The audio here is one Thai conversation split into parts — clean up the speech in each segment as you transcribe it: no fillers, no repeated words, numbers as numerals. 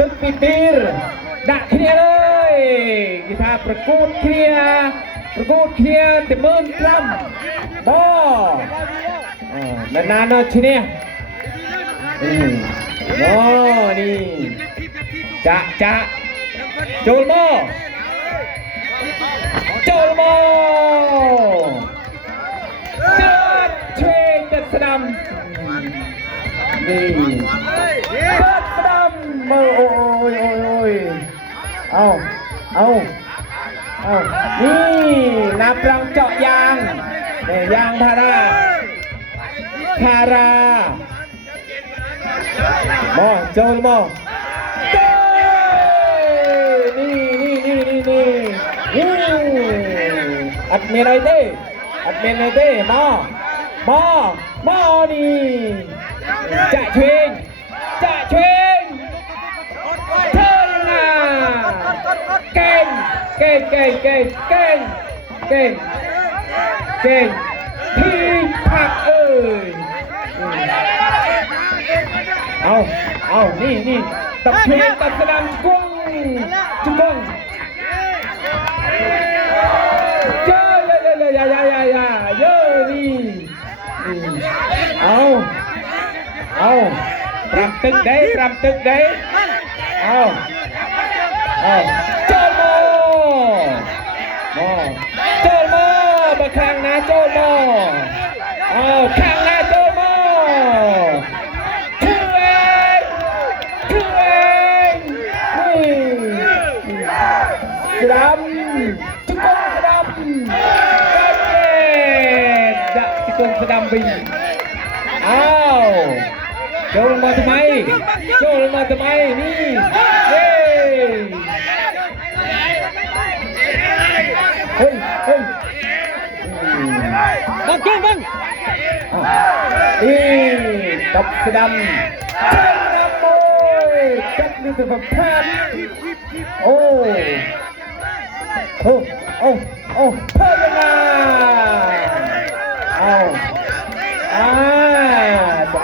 ตึกปีตีรดักเคลียเลยกีฬาประกวดเคลียเต็มมือตรำบอนานๆเนาะทีเนี้ยโอ้นี่จะโจลโมเจิดเทรนเจิดสนามนี่เจิดสนามโอ้ยเอานี่นับรังเจาะยางเนี่ยยางพาราโจลโมนี่อัดเมนอะไรเต้มอนี่จะเชงเทิงอ่ะเก่งที่ผักเอ้ยเอานี่ตับเชงตับสนามจุกงเยอะนี่เอาปรับตึกได้เอาโจลโมมาข้างหน้าโจลโมข้างหน้าโจลโมคือเองนี่สดำจุกงสดำจะจุกงสดำบินโจลงมาทำไมนี่เฮ้ยบังนี่ตับสดำโอ้ยจับนี่ตัวแบบแพนโอ้เพิ่มยังไง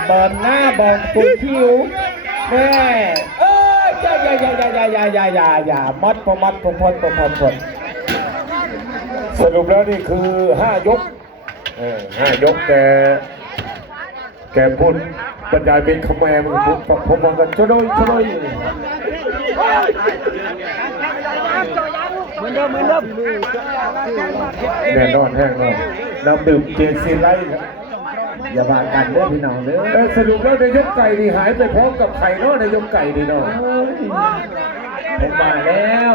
เบิร์นหน้าบอลปุ่นคิวแม่อย่ามดสรุปแล้วนี่คือ5 ยก5 ยกแกพูดบรรยายเป็นคำแมมันผมมองกันช่วยเหมือนเดิมแน่นอนแห้งนอนน้ำดื่มเจนซีไลท์อย่าบากันเด้อพี่น้องเด้อสรุปแล้วในยกไก่นี่หายไปพร้อมกับไข่เนาะในยกไก่นี่เนาะผมมาแล้ว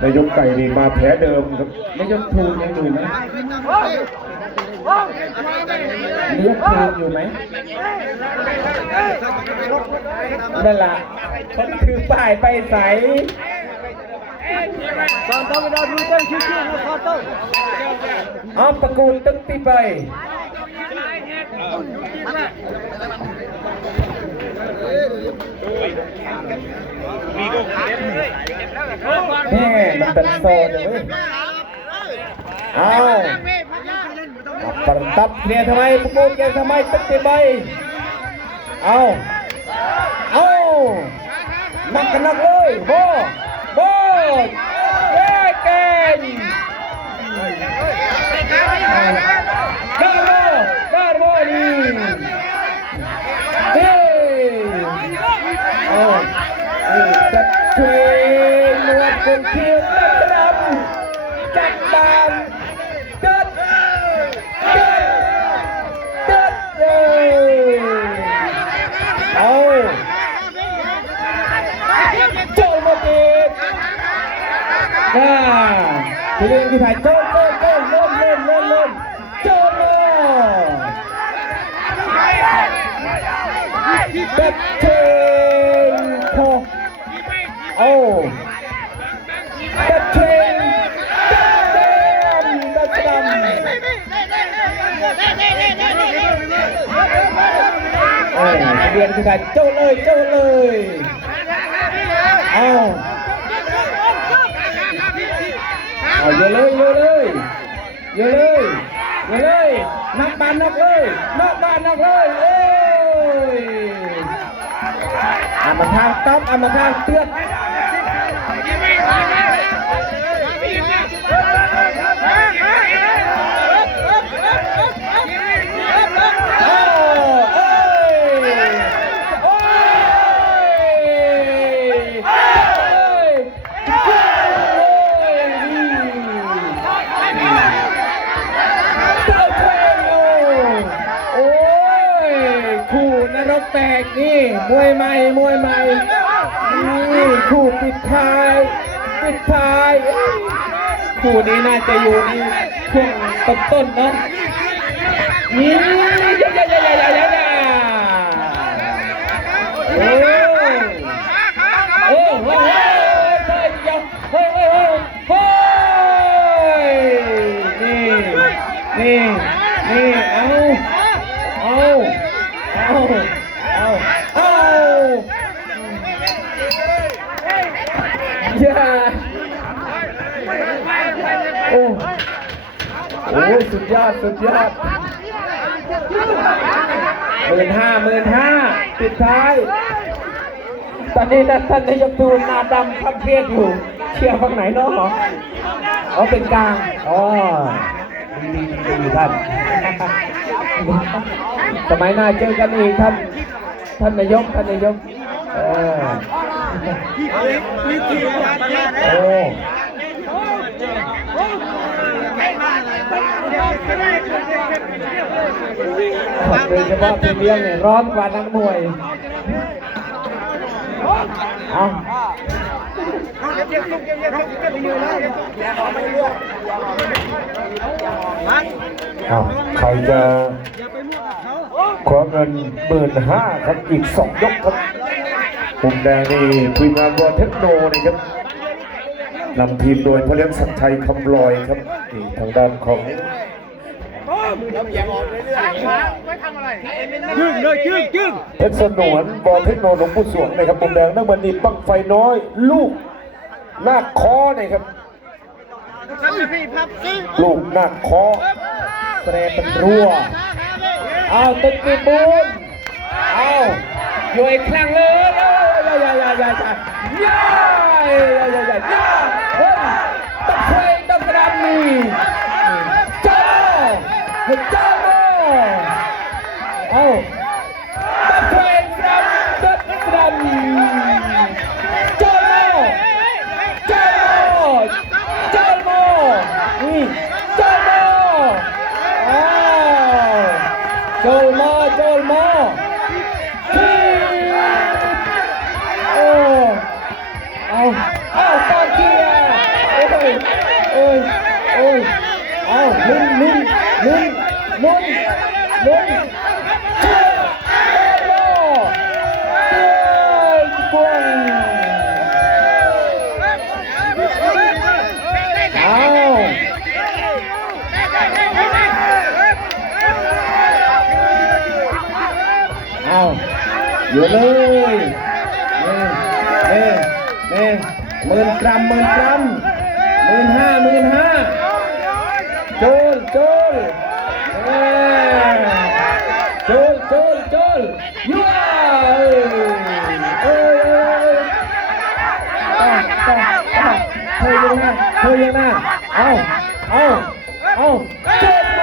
ในยกไก่นี่มาแผลเดิมครับในยกทูนยังอยู่ไหมเลี้ยงทูนอยู่ไหมนั่นล่ะคนคือป้ายไปใสประกูลตึ้งตีไปแม่มันเป็นโซนเลยปรตับเนี่ยทำไมประกูลเนี่ยทำไมตึ้งตีไปนักกันนักเลยโบเก่งดาร์โมนี่จัดเทรนนวดคนเที่ยวนักดำจัดบานจัดเลยโจมาเก็บที่เล่นที่ถ่ายโจเล่นโจจัดเทรนโคจัดเทรนดัดดำเรียนที่ถ่ายโจเลยเยอะเลย นักบานนักเลยนักบานนักเลยโอ้ยอามาทางต๊อบอามาทางเตือนแตกนี่มวยใหม่นี่คู่ปิดท้ายคู่นี้น่าจะอยู่ในช่วงต้นๆนะนี่โอ้โหนี่โอ้สุดยอด15,000ปิดท้ายตอนนี้นะท่านนายกตูนหน้าดำคับเครียดอยู่เชียร์ฝั่งไหนเนาะอ๋อเป็นกลางอ๋อดีท่านสมัยหน้าเจอกันอีกท่านนายกโอ้โดยเฉพาะเป็นเลี้ยงเนี่ยร้อนกว่านักมวยเอาใครจะขอเงิน15,000ครับอีก2 ยกครับมุมแดงนี่ทีมงานบัวเทคโนนะครับนำทีมโดยพ่อเลี้ยงศักดิ์ชัยคำลอยครับนี่ทางด้านของเพชรสนวนบอเทคโนหลวงปู่สวงนะครับมุมแดงนักบัณฑิตบั้งไฟน้อยลูกนาคคอนะครับลูกนาคคอแตรเป็นรั่วเอาตึกปีบูนเอาอยู่อีกครั้งเลยย่าเฮ้ยตะไคร้ตะกระดำนี่จ้าเอาตะไคร้ตะกระดำจ้านี่จ้าอ้าวโจลมาเอาตาเกียโอ้ยเอาลุ้นกวงเอาอยู่เลยนี่10,000 กรัม15,000โจลยั่วเฮ้ยยังหน้าเอาเจ็บไหม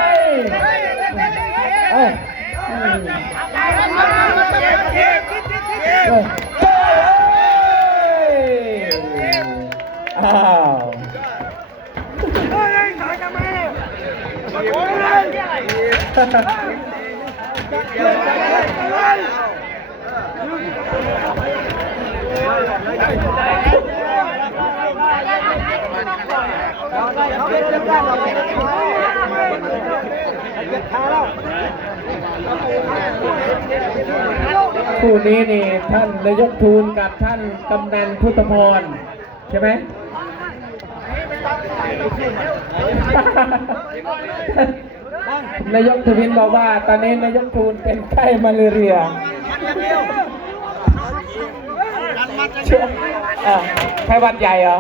คู่นี้นี่ท่านนายกทูลกับท่านกำนันพุทธพรใช่ไหมนายกทวินบอกว่าตอนนี้นายกทูลเป็นไข้มาลาเรียไข้หวัดใหญ่เหรอ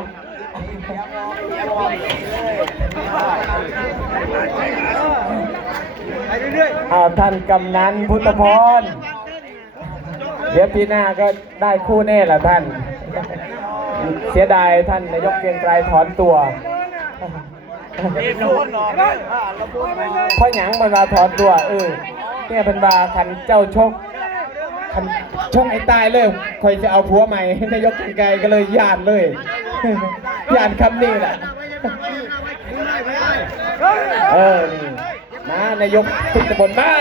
ท่านกำนันพุทธพรเดี๋ยวปีหน้าก็ได้คู่แน่ละท่าน เสียดายท่านนายกเกรียงไกรถอนตัวเพราะหยังมันมาถอนตัวเนี่ยเป็นบาคันเจ้าชกคันชกไอ้ตายเลยคอยจะเอาผัวใหม่นายกเกรียงไกรก็เลยญาติเลยญาติคำนี้แหละนี่มานายกทุกตำบลมา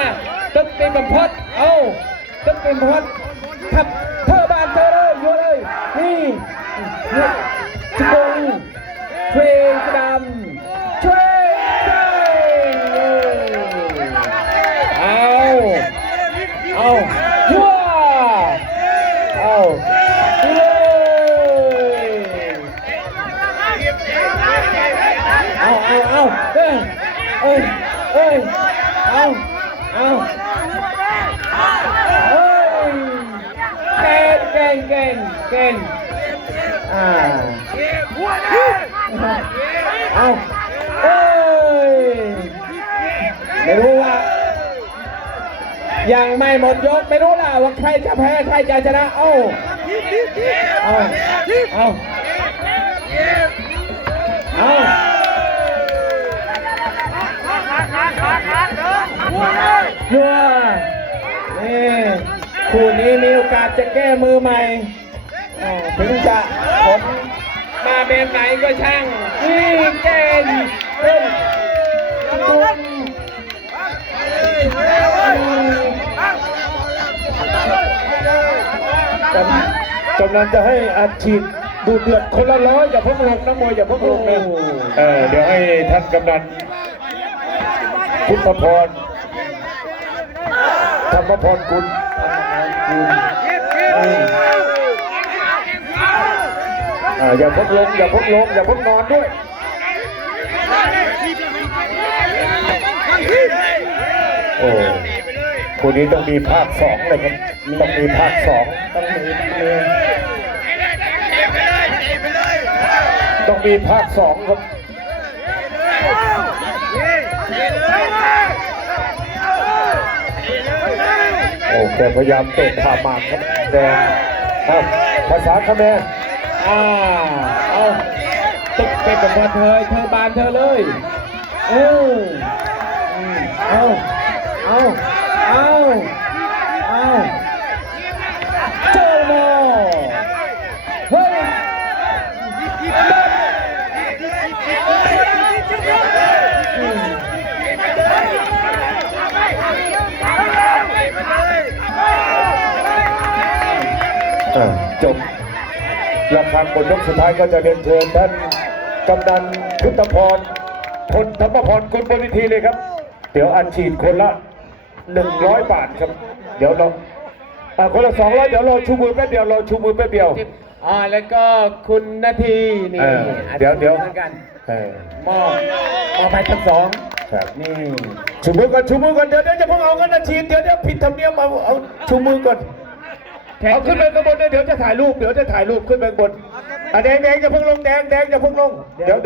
ต้องเป็นบัมพดต้องเป็นบัมพดทับเธอบ้านเธอเลยอยู่เลยนี่จุกงเทรนดำเทรนยั่วเก่งไม่รู้ว่ายังไม่หมดยกไม่รู้ล่ะว่าใครจะแพ้ใครจะชนะยั่วนี่คู่นี้มีโอกาสจะแก้มือใหม่ถึงจะผลมาแบบไหนก็ช่างนี่เก่งขึ้นกำลังจะให้อัดฉีดดูเดือดคนละร้อยอย่าเพิ่งลงน้ำมวยอย่าเพิ่งลงนะเดี๋ยวให้ท่านกำนันพุทธพรธรรมพรคุณอย่าเพิ่งลงอย่าเพิ่งลงอย่าเพิ่งนอนด้วยโอ้คู่นี้ต้องมีภาค2เลยครับต้องมีภาค2ต้องมีภาค2ครับโอ้แกพยายามเตะผ่าหมากครับแดงภาษาเขมรตึกเป็นแบบว่าเธอบานเธอเลยเจ้าโมเฮ้ยจบราคาบนยกสุดท้ายก็จะเรียนเชิญท่านกำนันพุทธพรพลธรรมพรคุณบนเวทีเลยครับเดี๋ยวอัดฉีดคนละ100 บาทครับเดี๋ยวเราคนละ200เดี๋ยวเราชูมือแป๊บเดียวเราชูมือแป๊บเดียวแล้วก็คุณนาทีนี่เดี๋ยวเหมือนกันมอบไปทั้ง2ครับนี่ชูมือก่อนเดี๋ยวจะเพิ่งเอาเงินอัดฉีดเดี๋ยวผิดธรรมเนียมเอาชูมือก่อนเอาขึ้นไปข้างบนเดี๋ยวจะถ่ายรูปขึ้นไปบนแดงจะเพิ่งลงแดงจะเพิ่งลงเดี๋ยว